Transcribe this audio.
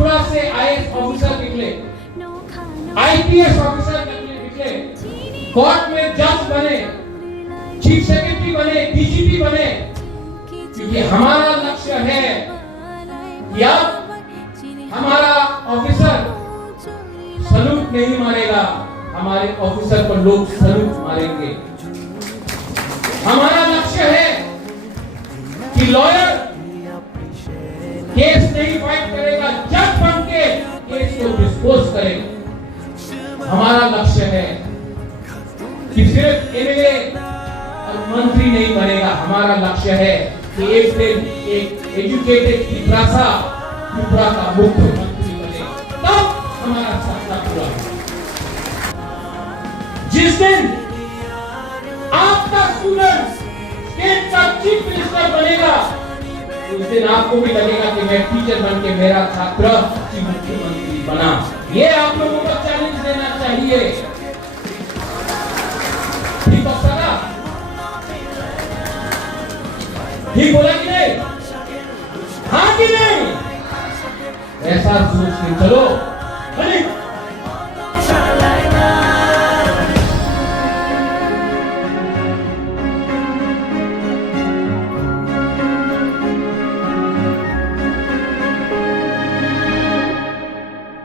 त्रिपुरा से IAS officer निकले, IPS officer निकले, कोर्ट में जज बने, चीफ सेक्रेटरी बने, डीजीपी बने, क्योंकि हमारा लक्ष्य है कि अब हमारा ऑफिसर सलूट नहीं मारेगा, हमारे ऑफिसर पर लोग सलूट मारेंगे। हमारा लक्ष्य है कि लॉयर केस नहीं फाइट करेगा, जज बन के केस को डिस्पोज करेगा। हमारा लक्ष्य है कि सिर्फ एमएलए और मंत्री नहीं बनेगा, हमारा लक्ष्य है कि एक दिन एक एजुकेटेड त्रिपुरा का मुख्यमंत्री बने, तब हमारा सपना पूरा होगा। जिस दिन आपका स्टूडेंट स्टेट का चीफ मिनिस्टर बनेगा, उस दिन आपको भी लगेगा कि मैं टीचर बन के मेरा छात्र मुख्यमंत्री बना। ये आप लोगों को चैलेंज देना चाहिए। ठीक है, ठीक बोला कि नहीं? हाँ कि नहीं? ऐसा सोच के चलो।